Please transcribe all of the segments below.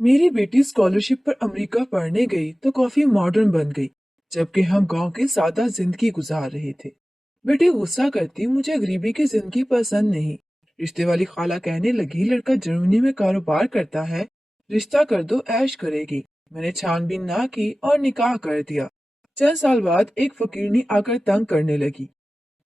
मेरी बेटी स्कॉलरशिप पर अमेरिका पढ़ने गई तो काफी मॉडर्न बन गई, जबकि हम गांव की सादा जिंदगी गुजार रहे थे। बेटी गुस्सा करती, मुझे गरीबी की जिंदगी पसंद नहीं। रिश्ते वाली खाला कहने लगी, लड़का जर्मनी में कारोबार करता है, रिश्ता कर दो, ऐश करेगी। मैंने छानबीन ना की और निकाह कर दिया। चंद साल बाद एक फकीरनी आकर तंग करने लगी,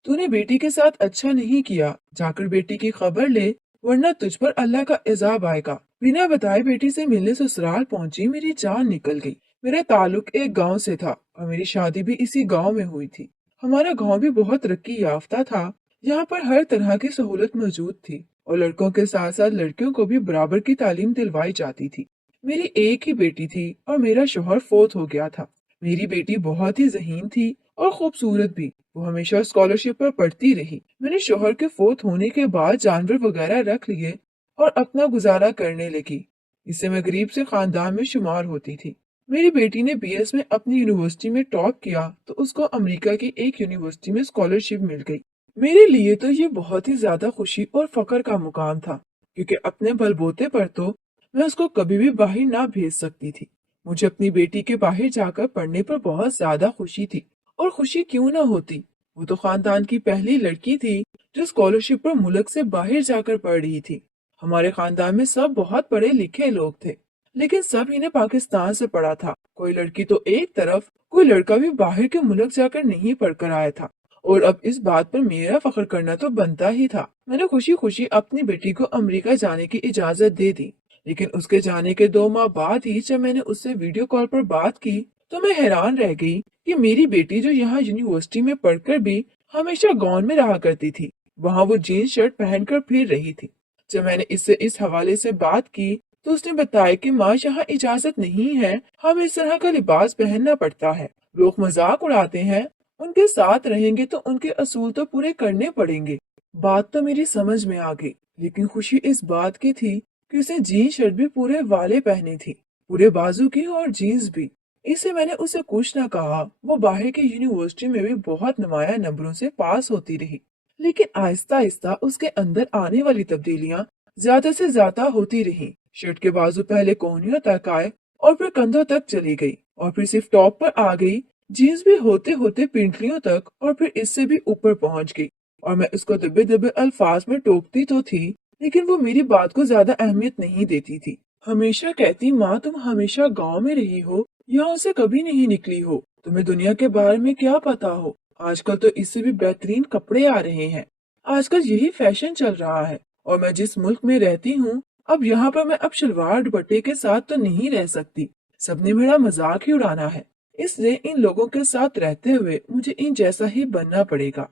तूने बेटी के साथ अच्छा नहीं किया, जाकर बेटी की खबर ले, वरना तुझ पर अल्लाह का इज़ाब आएगा। बिना बताए बेटी से मिलने ससुराल पहुंची, मेरी जान निकल गई। मेरा ताल्लुक एक गांव से था और मेरी शादी भी इसी गांव में हुई थी। हमारा गांव भी बहुत तरक्की याफ्ता था। यहाँ पर हर तरह की सहूलत मौजूद थी और लड़कों के साथ साथ लड़कियों को भी बराबर की तालीम दिलवाई जाती थी। मेरी एक ही बेटी थी और मेरा शोहर फोत हो गया था। मेरी बेटी बहुत ही ज़हीन थी और खूबसूरत भी। वो हमेशा स्कॉलरशिप पर पढ़ती रही। मैंने शोहर के फोत होने के बाद जानवर वगैरह रख लिए और अपना गुजारा करने लगी। इससे मैं गरीब से खानदान में शुमार होती थी। मेरी बेटी ने बीएस में अपनी यूनिवर्सिटी में टॉप किया तो उसको अमेरिका की एक यूनिवर्सिटी में स्कॉलरशिप मिल गई। मेरे लिए तो ये बहुत ही ज्यादा खुशी और फख्र का मुकाम था, क्योंकि अपने बलबूते पर तो मैं उसको कभी भी बाहर ना भेज सकती थी। मुझे अपनी बेटी के बाहर जाकर पढ़ने पर बहुत ज्यादा खुशी थी। और खुशी क्यों ना होती, वो तो खानदान की पहली लड़की थी जो स्कॉलरशिप पर मुल्क से बाहर जाकर पढ़ रही थी। हमारे खानदान में सब बहुत पढ़े लिखे लोग थे, लेकिन सब ही ने पाकिस्तान से पढ़ा था। कोई लड़की तो एक तरफ, कोई लड़का भी बाहर के मुल्क जाकर नहीं पढ़कर आया था। और अब इस बात पर मेरा फख्र करना तो बनता ही था। मैंने खुशी खुशी अपनी बेटी को अमेरिका जाने की इजाजत दे दी, लेकिन उसके जाने के 2 माह बाद ही जब मैंने उससे वीडियो कॉल पर बात की तो मैं हैरान रह गई कि मेरी बेटी जो यहाँ यूनिवर्सिटी में पढ़कर भी हमेशा गाँव में रहा करती थी, वहाँ वो जीन्स शर्ट पहनकर फिर रही थी। जब मैंने इससे इस हवाले से बात की तो उसने बताया कि माँ, यहाँ इजाजत नहीं है, हमें इस तरह का लिबास पहनना पड़ता है। लोग मजाक उड़ाते हैं, उनके साथ रहेंगे तो उनके असूल तो पूरे करने पड़ेंगे। बात तो मेरी समझ में आ गई, लेकिन खुशी इस बात की थी कि उसने जीन्स शर्ट भी पूरे वाले पहनी थी, पूरे बाजू की और जीन्स भी। इसे मैंने उसे कुछ न कहा। वो बाहर की यूनिवर्सिटी में भी बहुत नुमाया नंबरों से पास होती रही, लेकिन आहिस्ता आहिस्ता उसके अंदर आने वाली तब्दीलियां ज्यादा से ज्यादा होती रही। शर्ट के बाजू पहले कोहनियों तक आए और फिर कंधों तक चली गई और फिर सिर्फ टॉप पर आ गई। जीन्स भी होते होते पिंटलियों तक और फिर इससे भी ऊपर पहुंच गई। और मैं उसको दबे दबे अल्फाज में टोकती तो थी, लेकिन वो मेरी बात को ज्यादा अहमियत नहीं देती थी। हमेशा कहती, माँ तुम हमेशा गांव में रही हो, यहाँ से कभी नहीं निकली हो, तुम्हें दुनिया के बारे में क्या पता हो। आजकल तो इससे भी बेहतरीन कपड़े आ रहे हैं, आजकल यही फैशन चल रहा है। और मैं जिस मुल्क में रहती हूँ, अब यहाँ पर मैं अब शलवार दुपट्टे के साथ तो नहीं रह सकती। सबने मेरा मजाक ही उड़ाना है, इसलिए इन लोगों के साथ रहते हुए मुझे इन जैसा ही बनना पड़ेगा।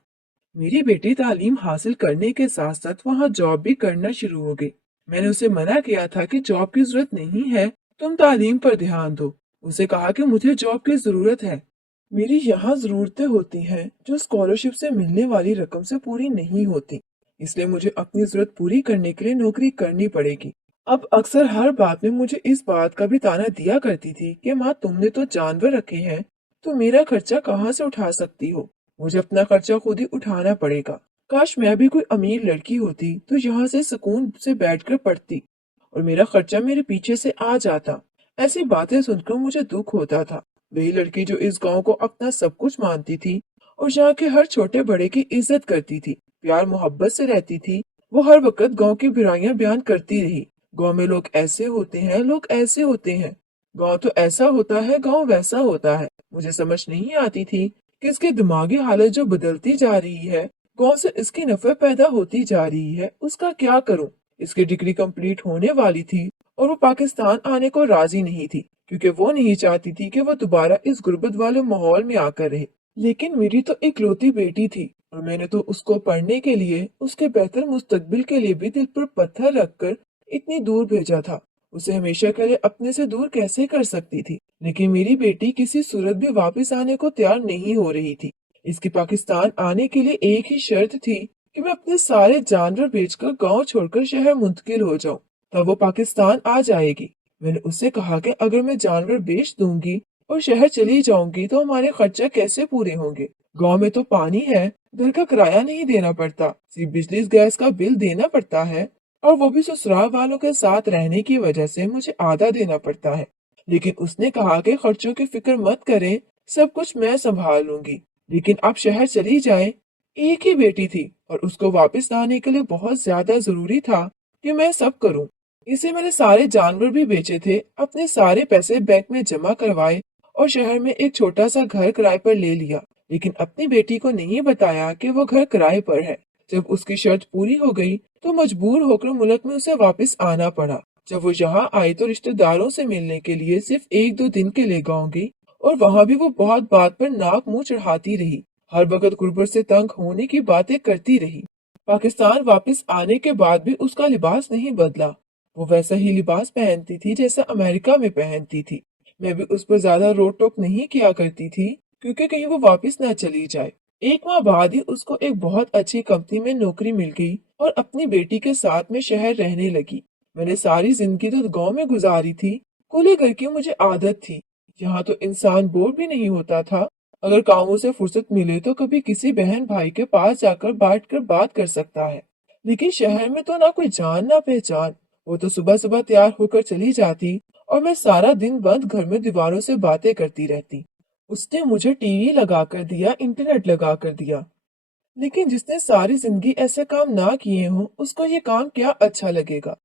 मेरी बेटी तालीम हासिल करने के साथ साथ वहाँ जॉब भी करना शुरू हो गई। मैंने उसे मना किया था कि जॉब की जरूरत नहीं है, तुम तालीम पर ध्यान दो। उसे कहा कि मुझे जॉब की जरूरत है, मेरी यहाँ जरूरतें होती हैं जो स्कॉलरशिप से मिलने वाली रकम से पूरी नहीं होती, इसलिए मुझे अपनी जरूरत पूरी करने के लिए नौकरी करनी पड़ेगी। अब अक्सर हर बात में मुझे इस बात का भी ताना दिया करती थी कि माँ तुमने तो जानवर रखे हैं, तो मेरा खर्चा कहाँ से उठा सकती हो। मुझे अपना खर्चा खुद ही उठाना पड़ेगा। काश मैं भी कोई अमीर लड़की होती तो यहाँ से सुकून से बैठकर पढ़ती और मेरा खर्चा मेरे पीछे से आ जाता। ऐसी बातें सुनकर मुझे दुख होता था। वही लड़की जो इस गांव को अपना सब कुछ मानती थी और यहाँ के हर छोटे बड़े की इज्जत करती थी, प्यार मोहब्बत से रहती थी, वो हर वक्त गांव की बुराइयां बयान करती रही। गांव में लोग ऐसे होते हैं, लोग ऐसे होते हैं, गांव तो ऐसा होता है, गांव वैसा होता है। मुझे समझ नहीं आती थी कि इसकी दिमागी हालत जो बदलती जा रही है, गांव से इसकी नफरत पैदा होती जा रही है, उसका क्या करूं। इसकी डिग्री कंप्लीट होने वाली थी और वो पाकिस्तान आने को राजी नहीं थी, क्योंकि वो नहीं चाहती थी कि वो दोबारा इस गुर्बत वाले माहौल में आकर रहे। लेकिन मेरी तो इकलौती बेटी थी और मैंने तो उसको पढ़ने के लिए, उसके बेहतर मुस्तकबिल के लिए भी दिल पर पत्थर रखकर इतनी दूर भेजा था। उसे हमेशा के लिए अपने से दूर कैसे कर सकती थी। लेकिन मेरी बेटी किसी सूरत भी वापस आने को तैयार नहीं हो रही थी। इसकी पाकिस्तान आने के लिए एक ही शर्त थी कि मैं अपने सारे जानवर बेचकर गांव छोड़कर शहर मुंतकिल हो जाऊं, तब वो पाकिस्तान आ जाएगी। मैंने उससे कहा कि अगर मैं जानवर बेच दूंगी और शहर चली जाऊंगी तो हमारे खर्चा कैसे पूरे होंगे। गांव में तो पानी है, घर का किराया नहीं देना पड़ता, सिर्फ बिजली गैस का बिल देना पड़ता है। और वो भी ससुराल वालों के साथ रहने की वजह से मुझे आधा देना पड़ता है। लेकिन उसने कहा कि खर्चों की फिक्र मत करें, सब कुछ मैं संभाल लूंगी। लेकिन अब शहर चली जाए। एक ही बेटी थी और उसको वापस लाने के लिए बहुत ज्यादा जरूरी था कि मैं सब करूं। इसे मैंने सारे जानवर भी बेचे थे, अपने सारे पैसे बैंक में जमा करवाए और शहर में एक छोटा सा घर किराए पर ले लिया। लेकिन अपनी बेटी को नहीं बताया कि वो घर किराए पर है। जब उसकी शर्त पूरी हो गई तो मजबूर होकर मुल्क में उसे वापस आना पड़ा। जब वो यहाँ आई तो रिश्तेदारों से मिलने के लिए सिर्फ एक दो दिन के लिए गाँव गई और वहां भी वो बहुत बात पर नाक मुंह चढ़ाती रही। हर वक्त गुर्बत से तंग होने की बातें करती रही। पाकिस्तान वापस आने के बाद भी उसका लिबास नहीं बदला। वो वैसा ही लिबास पहनती थी जैसा अमेरिका में पहनती थी। मैं भी उस पर ज्यादा रोक टोक नहीं किया करती थी क्योंकि कहीं वो वापस ना चली जाए। एक माह बाद ही उसको एक बहुत अच्छी कंपनी में नौकरी मिल गई और अपनी बेटी के साथ में शहर रहने लगी। मैंने सारी जिंदगी तो गांव में गुजारी थी। कूली घर की मुझे आदत थी। यहाँ तो इंसान बोर भी नहीं होता था। अगर कामों से फुर्सत मिले तो कभी किसी बहन भाई के पास जाकर बैठ कर बात कर सकता है। लेकिन शहर में तो ना कोई जान ना पहचान। वो तो सुबह सुबह तैयार होकर चली जाती और मैं सारा दिन बंद घर में दीवारों से बातें करती रहती। उसने मुझे टीवी लगा कर दिया, इंटरनेट लगा कर दिया। लेकिन जिसने सारी जिंदगी ऐसे काम ना किए हों उसको ये काम क्या अच्छा लगेगा।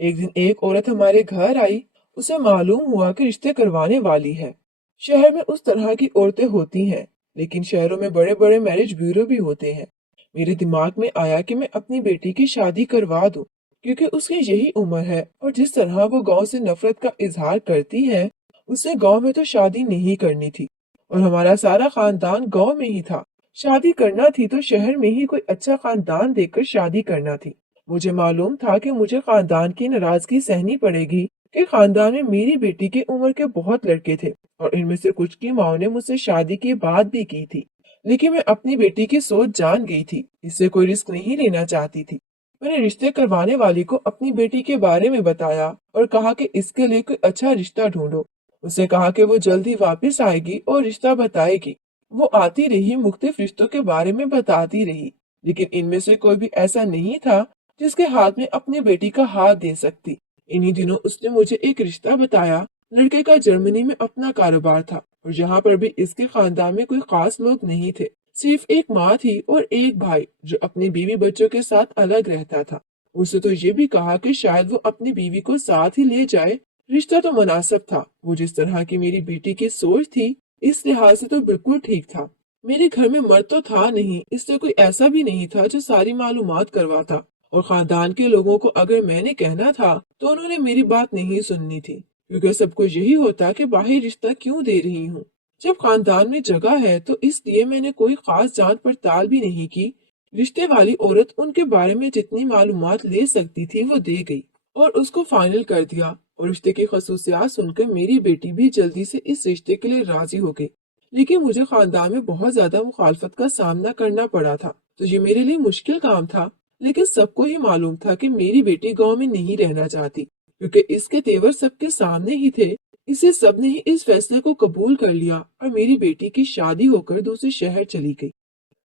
एक दिन एक औरत हमारे घर आई। उसे मालूम हुआ कि रिश्ते करवाने वाली है। शहर में उस तरह की औरतें होती हैं, लेकिन शहरों में बड़े बड़े मैरिज ब्यूरो भी होते हैं। मेरे दिमाग में आया कि मैं अपनी बेटी की शादी करवा दूं, क्योंकि उसकी यही उम्र है और जिस तरह वो गांव से नफरत का इजहार करती है, उसे गांव में तो शादी नहीं करनी थी। और हमारा सारा खानदान गांव में ही था। शादी करना थी तो शहर में ही कोई अच्छा खानदान देखकर शादी करना थी। मुझे मालूम था कि मुझे खानदान की नाराजगी सहनी पड़ेगी कि खानदान में मेरी बेटी की उम्र के बहुत लड़के थे और इनमें से कुछ की माओ ने मुझसे शादी की बात भी की थी। लेकिन मैं अपनी बेटी की सोच जान गई थी, इससे कोई रिस्क नहीं लेना चाहती थी। मैंने रिश्ते करवाने वाली को अपनी बेटी के बारे में बताया और कहा कि इसके लिए कोई अच्छा रिश्ता ढूंढो। उसने कहा कि वो जल्दी वापस आएगी और रिश्ता बताएगी। वो आती रही, मुख्तलिफ रिश्तों के बारे में बताती रही, लेकिन इनमें से कोई भी ऐसा नहीं था जिसके हाथ में अपनी बेटी का हाथ दे सकती। इन्हीं दिनों उसने मुझे एक रिश्ता बताया। लड़के का जर्मनी में अपना कारोबार था और यहाँ पर भी इसके खानदान में कोई खास लोग नहीं थे। सिर्फ एक माँ थी और एक भाई जो अपनी बीवी बच्चों के साथ अलग रहता था। उसने तो ये भी कहा कि शायद वो अपनी बीवी को साथ ही ले जाए। रिश्ता तो मुनासिब था। वो जिस तरह की मेरी बेटी की सोच थी, इस लिहाज से तो बिल्कुल ठीक था। मेरे घर में मर्द तो था नहीं, इसलिए कोई ऐसा भी नहीं था जो सारी मालूमात करवाता। और खानदान के लोगों को अगर मैंने कहना था तो उन्होंने मेरी बात नहीं सुननी थी, क्योंकि सबको यही होता कि बाहर रिश्ता क्यों दे रही हूँ। जब खानदान में जगह है तो इसलिए मैंने कोई खास जांच पड़ताल भी नहीं की। रिश्ते वाली औरत उनके बारे में जितनी मालूमात ले सकती थी वो दे गई और उसको फाइनल कर दिया। और रिश्ते की खसूसियात सुनकर मेरी बेटी भी जल्दी से इस रिश्ते के लिए राजी हो गई। लेकिन मुझे खानदान में बहुत ज्यादा मुखालफत का सामना करना पड़ा था, तो ये मेरे लिए मुश्किल काम था। लेकिन सबको ही मालूम था कि मेरी बेटी गांव में नहीं रहना चाहती, क्योंकि इसके तेवर सबके सामने ही थे। इसे सबने ही इस फैसले को कबूल कर लिया और मेरी बेटी की शादी होकर दूसरे शहर चली गई।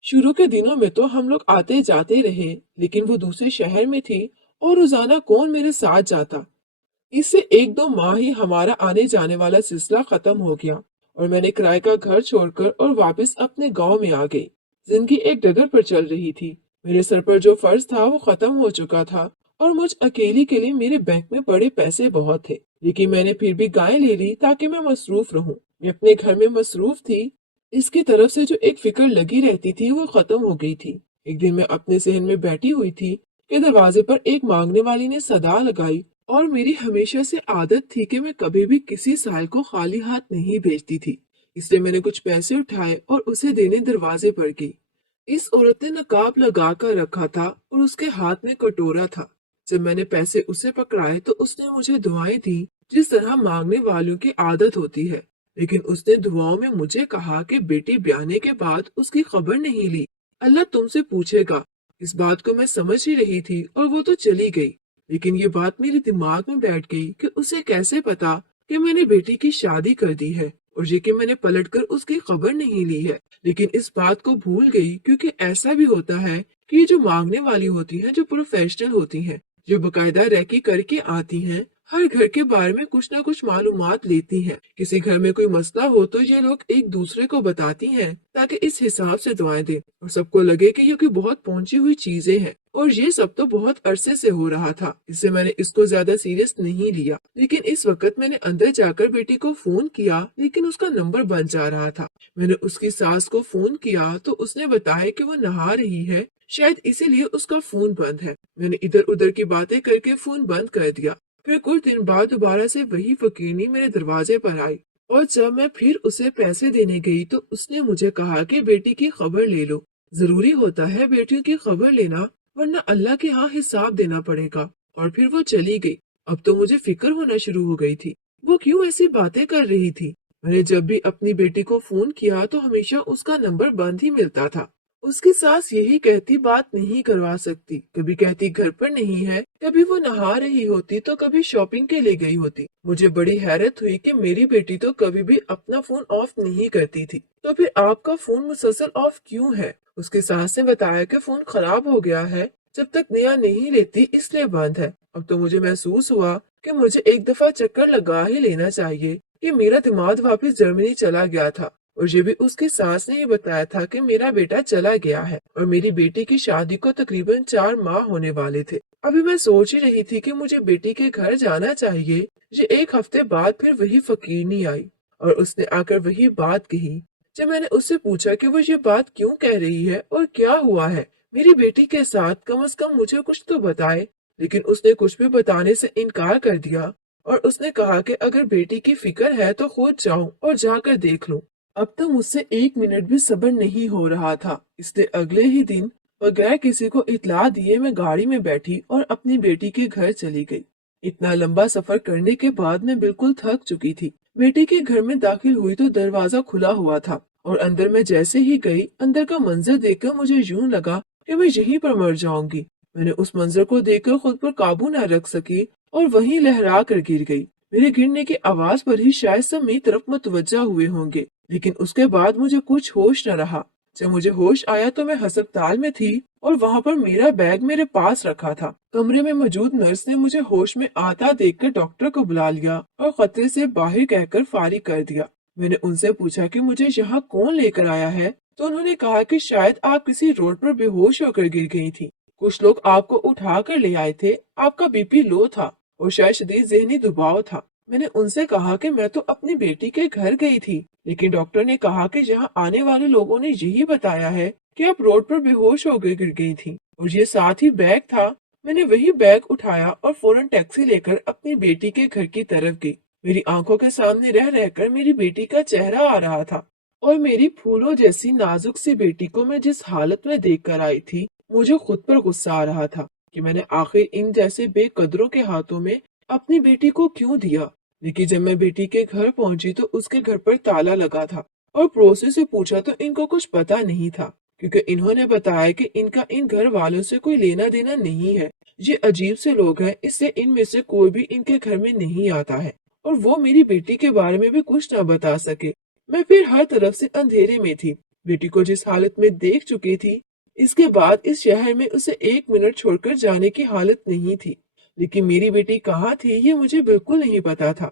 शुरू के दिनों में तो हम लोग आते जाते रहे, लेकिन वो दूसरे शहर में थी और रोजाना कौन मेरे साथ जाता। इससे एक दो माह ही हमारा आने जाने वाला सिलसिला खत्म हो गया और मैंने किराए का घर छोड़कर और वापस अपने गांव में आ गई। जिंदगी एक डगर पर चल रही थी। मेरे सर पर जो फर्ज था वो खत्म हो चुका था और मुझ अकेली के लिए मेरे बैंक में बड़े पैसे बहुत थे। लेकिन मैंने फिर भी गाय ले ली ताकि मैं मसरूफ रहूं। मैं अपने घर में मसरूफ थी। इसकी तरफ से जो एक फिक्र लगी रहती थी वो खत्म हो गई थी। एक दिन मैं अपने सहन में बैठी हुई थी कि दरवाजे पर एक मांगने वाली ने सदा लगाई और मेरी हमेशा से आदत थी कि मैं कभी भी किसी साल को खाली हाथ नहीं भेजती थी। इसलिए मैंने कुछ पैसे उठाए और उसे देने दरवाजे पर गई। इस औरत ने नकाब लगा कर रखा था और उसके हाथ में कटोरा था। जब मैंने पैसे उसे पकड़ाए तो उसने मुझे दुआएं दी, जिस तरह मांगने वालों की आदत होती है। लेकिन उसने दुआओं में मुझे कहा कि बेटी ब्याने के बाद उसकी खबर नहीं ली, अल्लाह तुमसे पूछेगा। इस बात को मैं समझ ही रही थी और वो तो चली गई। लेकिन ये बात मेरे दिमाग में बैठ गई कि उसे कैसे पता कि मैंने बेटी की शादी कर दी है और ये कि मैंने पलटकर उसकी खबर नहीं ली है। लेकिन इस बात को भूल गई, क्योंकि ऐसा भी होता है कि ये जो मांगने वाली होती हैं, जो प्रोफेशनल होती हैं, जो बकायदा रेकी करके आती हैं, हर घर के बारे में कुछ ना कुछ मालूमात लेती हैं। किसी घर में कोई मसला हो तो ये लोग एक दूसरे को बताती हैं ताकि इस हिसाब से दुआएं दें और सबको लगे कि ये कोई बहुत पहुंची हुई चीजें हैं। और ये सब तो बहुत अरसे से हो रहा था, इससे मैंने इसको ज्यादा सीरियस नहीं लिया। लेकिन इस वक्त मैंने अंदर जाकर बेटी को फोन किया, लेकिन उसका नंबर बंद जा रहा था। मैंने उसकी सास को फोन किया तो उसने बताया कि वो नहा रही है, शायद इसीलिए उसका फोन बंद है। मैंने इधर उधर की बातें करके फोन बंद कर दिया। फिर कुछ दिन बाद दोबारा से वही फकीरनी मेरे दरवाजे पर आई और जब मैं फिर उसे पैसे देने गई तो उसने मुझे कहा कि बेटी की खबर ले लो। जरूरी होता है बेटियों की खबर लेना, वरना अल्लाह के यहाँ हिसाब देना पड़ेगा। और फिर वो चली गई। अब तो मुझे फिक्र होना शुरू हो गई थी, वो क्यों ऐसी बातें कर रही थी। मैंने जब भी अपनी बेटी को फोन किया तो हमेशा उसका नंबर बंद ही मिलता था। उसकी सास यही कहती बात नहीं करवा सकती, कभी कहती घर पर नहीं है, कभी वो नहा रही होती तो कभी शॉपिंग के लिए गई होती। मुझे बड़ी हैरत हुई कि मेरी बेटी तो कभी भी अपना फोन ऑफ नहीं करती थी, तो फिर आपका फोन मुसलसल ऑफ क्यों है। उसकी सास ने बताया कि फोन खराब हो गया है, जब तक नया नहीं लेती इसलिए बंद है। अब तो मुझे महसूस हुआ कि मुझे एक दफा चक्कर लगा ही लेना चाहिए कि मेरा दिमाग वापस जर्मनी चला गया था। और ये भी उसकी सास ने ही बताया था कि मेरा बेटा चला गया है और मेरी बेटी की शादी को तकरीबन 4 माह होने वाले थे। अभी मैं सोच ही रही थी कि मुझे बेटी के घर जाना चाहिए। ये एक हफ्ते बाद फिर वही फकीरनी आई और उसने आकर वही बात कही। जब मैंने उससे पूछा कि वो ये बात क्यों कह रही है और क्या हुआ है मेरी बेटी के साथ, कम से कम मुझे कुछ तो बताए, लेकिन उसने कुछ भी बताने से इनकार कर दिया और उसने कहा कि अगर बेटी की फिक्र है तो खुद जाऊं और जाकर देख लूं। अब तो मुझसे 1 मिनट भी सब्र नहीं हो रहा था, इसलिए अगले ही दिन बगैर किसी को इत्तला दिए मैं गाड़ी में बैठी और अपनी बेटी के घर चली गई। इतना लंबा सफर करने के बाद मैं बिल्कुल थक चुकी थी। बेटी के घर में दाखिल हुई तो दरवाजा खुला हुआ था और अंदर मैं जैसे ही गई, अंदर का मंजर देखकर मुझे यूं लगा कि मैं यहीं पर मर जाऊंगी। मैंने उस मंजर को देखकर खुद पर काबू न रख सकी और वहीं लहरा कर गिर गई। मेरे गिरने की आवाज पर ही शायद सब मेरी तरफ मुतवज्जा हुए होंगे, लेकिन उसके बाद मुझे कुछ होश न रहा। जब मुझे होश आया तो मैं अस्पताल में थी और वहां पर मेरा बैग मेरे पास रखा था। कमरे में मौजूद नर्स ने मुझे होश में आता देखकर डॉक्टर को बुला लिया और खतरे से बाहर कहकर फारिग कर दिया। मैंने उनसे पूछा कि मुझे यहाँ कौन लेकर आया है, तो उन्होंने कहा कि शायद आप किसी रोड पर बेहोश होकर गिर गई थी। कुछ लोग आपको उठा कर ले आए थे, आपका बीपी लो था और शायद शदीद ज़हनी दबाव था। मैंने उनसे कहा कि मैं तो अपनी बेटी के घर गई थी, लेकिन डॉक्टर ने कहा कि यहाँ आने वाले लोगों ने यही बताया है कि आप रोड पर बेहोश होकर गिर गई थी और ये साथ ही बैग था। मैंने वही बैग उठाया और फौरन टैक्सी लेकर अपनी बेटी के घर की तरफ गई। मेरी आंखों के सामने रह रहकर मेरी बेटी का चेहरा आ रहा था और मेरी फूलों जैसी नाजुक सी बेटी को मैं जिस हालत में देख कर आई थी, मुझे खुद पर गुस्सा आ रहा था कि मैंने आखिर इन जैसे बेकदरों के हाथों में अपनी बेटी को क्यों दिया। लेकिन जब मैं बेटी के घर पहुंची तो उसके घर पर ताला लगा था और पड़ोसी से पूछा तो इनको कुछ पता नहीं था, क्योंकि इन्होंने बताया कि इनका इन घर वालों से कोई लेना देना नहीं है। ये अजीब से लोग हैं, इससे इनमें से कोई भी इनके घर में नहीं आता है और वो मेरी बेटी के बारे में भी कुछ न बता सके। मैं फिर हर तरफ से अंधेरे में थी। बेटी को जिस हालत में देख चुकी थी, इसके बाद इस शहर में उसे 1 मिनट छोड़कर जाने की हालत नहीं थी। लेकिन मेरी बेटी कहाँ थी ये मुझे बिल्कुल नहीं पता था।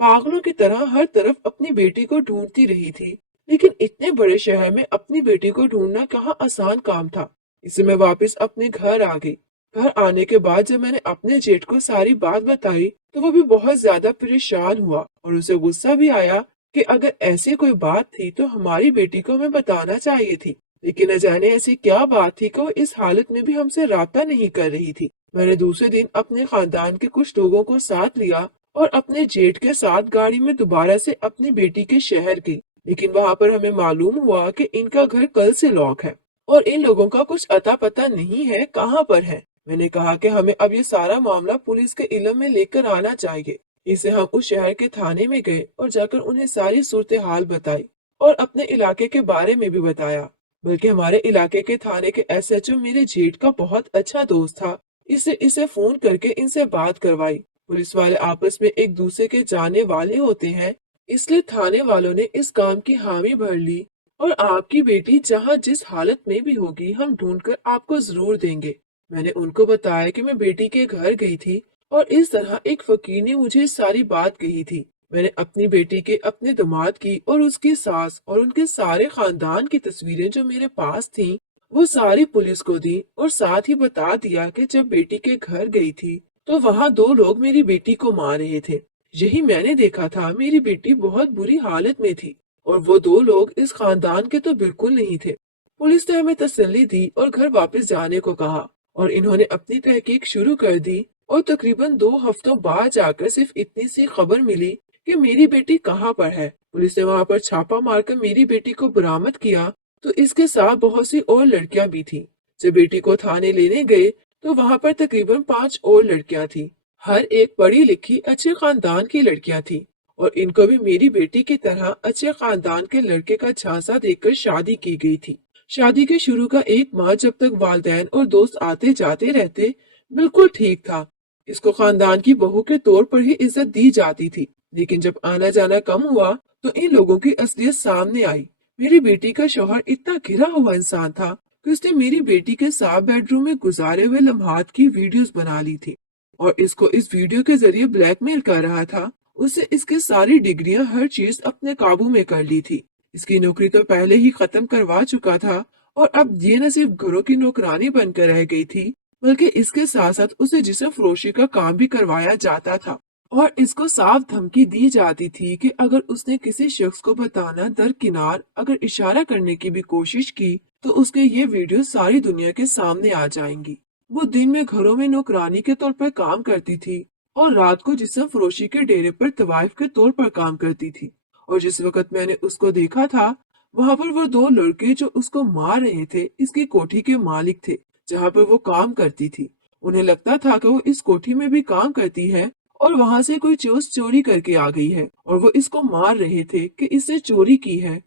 पागलों की तरह हर तरफ अपनी बेटी को ढूंढती रही थी, लेकिन इतने बड़े शहर में अपनी बेटी को ढूंढना कहाँ आसान काम था। इससे मैं वापस अपने घर आ गई। घर आने के बाद जब मैंने अपने जेठ को सारी बात बताई तो वो भी बहुत ज्यादा परेशान हुआ और उसे गुस्सा भी आया कि अगर ऐसी कोई बात थी तो हमारी बेटी को हमें बताना चाहिए थी। लेकिन न जाने ऐसी क्या बात थी कि वो इस हालत में भी हमसे राब्ता नहीं कर रही थी। मैंने दूसरे दिन अपने खानदान के कुछ लोगों को साथ लिया और अपने जेठ के साथ गाड़ी में दोबारा से अपनी बेटी के शहर गई। लेकिन वहां पर हमें मालूम हुआ कि इनका घर कल से लॉक है और इन लोगों का कुछ अता पता नहीं है कहाँ पर है। मैंने कहा कि हमें अब ये सारा मामला पुलिस के इल्म में लेकर आना चाहिए। इसे हम उस शहर के थाने में गए और जाकर उन्हें सारी सूरत हाल बताई और अपने इलाके के बारे में भी बताया। बल्कि हमारे इलाके के थाने के एसएचओ मेरे जेठ का बहुत अच्छा दोस्त था, इससे इसे फोन करके इनसे बात करवाई। पुलिस वाले आपस में एक दूसरे के जाने वाले होते हैं, इसलिए थाने वालों ने इस काम की हामी भर ली और आपकी बेटी जहाँ जिस हालत में भी होगी हम ढूंढकर आपको जरूर देंगे। मैंने उनको बताया कि मैं बेटी के घर गई थी और इस तरह एक फकीर ने मुझे सारी बात कही थी। मैंने अपनी बेटी के, अपने दामाद की और उसकी सास और उनके सारे खानदान की तस्वीरें जो मेरे पास थीं, वो सारी पुलिस को दी और साथ ही बता दिया कि जब बेटी के घर गई थी तो वहां दो लोग मेरी बेटी को मार रहे थे। यही मैंने देखा था। मेरी बेटी बहुत बुरी हालत में थी और वो दो लोग इस खानदान के तो बिल्कुल नहीं थे। पुलिस ने हमें तसल्ली दी और घर वापस जाने को कहा और इन्होंने अपनी तहकीक शुरू कर दी और तकरीबन 2 हफ्तों बाद जाकर सिर्फ इतनी सी खबर मिली कि मेरी बेटी कहाँ पर है। पुलिस ने वहां पर छापा मारकर मेरी बेटी को बरामद किया तो इसके साथ बहुत सी और लड़कियां भी थी। जब बेटी को थाने लेने गए तो वहां पर तकरीबन 5 और लड़कियां थी। हर एक पढ़ी लिखी अच्छे खानदान की लड़कियां थी और इनको भी मेरी बेटी की तरह अच्छे खानदान के लड़के का झांसा देकर शादी की गई थी। शादी के शुरू का 1 माह जब तक वालिदैन और दोस्त आते जाते रहते बिल्कुल ठीक था। इसको खानदान की बहू के तौर पर ही इज्जत दी जाती थी। लेकिन जब आना जाना कम हुआ तो इन लोगों की असलियत सामने आई। मेरी बेटी का शौहर इतना घिरा हुआ इंसान था कि उसने मेरी बेटी के साथ बेडरूम में गुजारे हुए लम्हात की वीडियोस बना ली थी और इसको इस वीडियो के जरिए ब्लैकमेल कर रहा था। उसे इसकी सारी डिग्रियां, हर चीज अपने काबू में कर ली थी। इसकी नौकरी तो पहले ही खत्म करवा चुका था और अब ये न सिर्फ घरों की नौकरानी बनकर रह गई थी बल्कि इसके साथ साथ उसे जिस्म फरोशी का काम भी करवाया जाता था और इसको साफ धमकी दी जाती थी कि अगर उसने किसी शख्स को बताना दरकिनार अगर इशारा करने की भी कोशिश की तो उसके ये वीडियो सारी दुनिया के सामने आ जाएंगी। वो दिन में घरों में नौकरानी के तौर पर काम करती थी और रात को जिस्म फरोशी के डेरे पर तवाइफ के तौर पर काम करती थी। और जिस वक्त मैंने उसको देखा था वहां पर वो दो लड़के जो उसको मार रहे थे इसकी कोठी के मालिक थे जहां पर वो काम करती थी। उन्हें लगता था कि वो इस कोठी में भी काम करती है और वहां से कोई चोर चोरी करके आ गई है और वो इसको मार रहे थे कि इससे चोरी की है।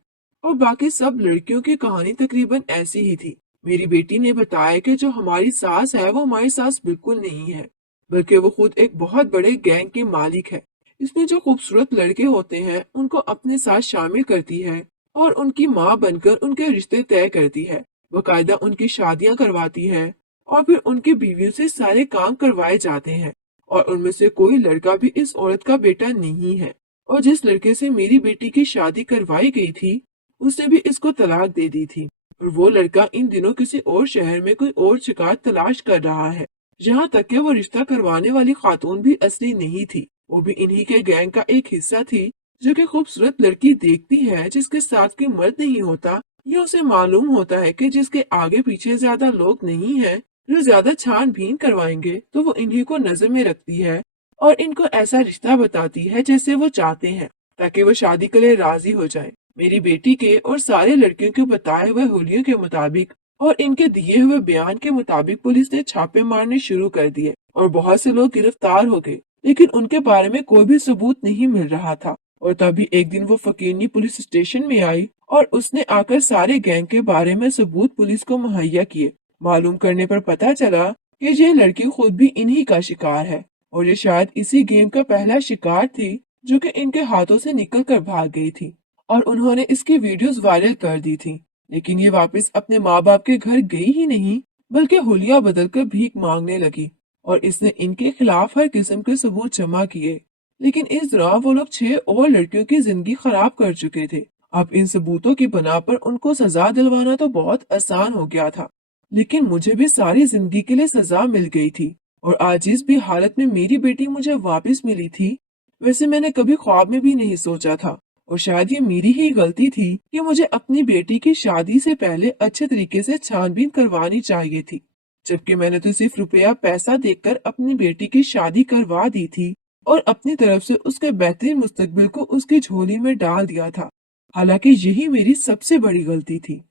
और बाकी सब लड़कियों की कहानी तकरीबन ऐसी ही थी। मेरी बेटी ने बताया कि जो हमारी सास है वो हमारी सास बिल्कुल नहीं है बल्कि वो खुद एक बहुत बड़े गैंग के मालिक है। इसमें जो खूबसूरत लड़के होते हैं उनको अपने साथ शामिल करती है और उनकी माँ बनकर उनके रिश्ते तय करती है। बकायदा उनकी शादियां करवाती है और फिर उनकी बीवियों से सारे काम करवाए जाते हैं और उनमें से कोई लड़का भी इस औरत का बेटा नहीं है। और जिस लड़के से मेरी बेटी की शादी करवाई गई थी उसने भी इसको तलाक दे दी थी और वो लड़का इन दिनों किसी और शहर में कोई और शिकार तलाश कर रहा है। यहाँ तक कि वो रिश्ता करवाने वाली खातून भी असली नहीं थी, वो भी इन्हीं के गैंग का एक हिस्सा थी। जो कि खूबसूरत लड़की देखती है जिसके साथ कोई मर्द नहीं होता या उसे मालूम होता है कि जिसके आगे पीछे ज्यादा लोग नहीं हैं जो ज्यादा छानबीन करवाएंगे तो वो इन्हीं को नजर में रखती है और इनको ऐसा रिश्ता बताती है जैसे वो चाहते हैं ताकि वो शादी के लिए राजी हो जाए। मेरी बेटी के और सारे लड़कियों के बताए हुए हुलियों के मुताबिक और इनके दिए हुए बयान के मुताबिक पुलिस ने छापे मारने शुरू कर दिए और बहुत से लोग गिरफ्तार हो गए लेकिन उनके बारे में कोई भी सबूत नहीं मिल रहा था। और तभी एक दिन वो फकीरनी पुलिस स्टेशन में आई और उसने आकर सारे गैंग के बारे में सबूत पुलिस को मुहैया किए। मालूम करने पर पता चला कि ये लड़की खुद भी इन्हीं का शिकार है और ये शायद इसी गेम का पहला शिकार थी जो कि इनके हाथों से निकल कर भाग गई थी और उन्होंने इसकी वीडियोस वायरल कर दी थी। लेकिन ये वापस अपने माँ बाप के घर गई ही नहीं बल्कि हुलिया बदल कर भीख मांगने लगी और इसने इनके खिलाफ हर किस्म के सबूत जमा किए। लेकिन इस दौरान वो लोग 6 और लड़कियों की जिंदगी खराब कर चुके थे। अब इन सबूतों की बना पर उनको सजा दिलवाना तो बहुत आसान हो गया था लेकिन मुझे भी सारी जिंदगी के लिए सजा मिल गई थी। और आज जिस भी हालत में मेरी बेटी मुझे वापस मिली थी वैसे मैंने कभी ख्वाब में भी नहीं सोचा था और शायद ये मेरी ही गलती थी कि मुझे अपनी बेटी की शादी से पहले अच्छे तरीके से छानबीन करवानी चाहिए थी जबकि मैंने तो सिर्फ रुपया पैसा देकर अपनी बेटी की शादी करवा दी थी और अपनी तरफ से उसके बेहतरीन मुस्तकबिल को उसकी झोली में डाल दिया था। हालांकि यही मेरी सबसे बड़ी गलती थी।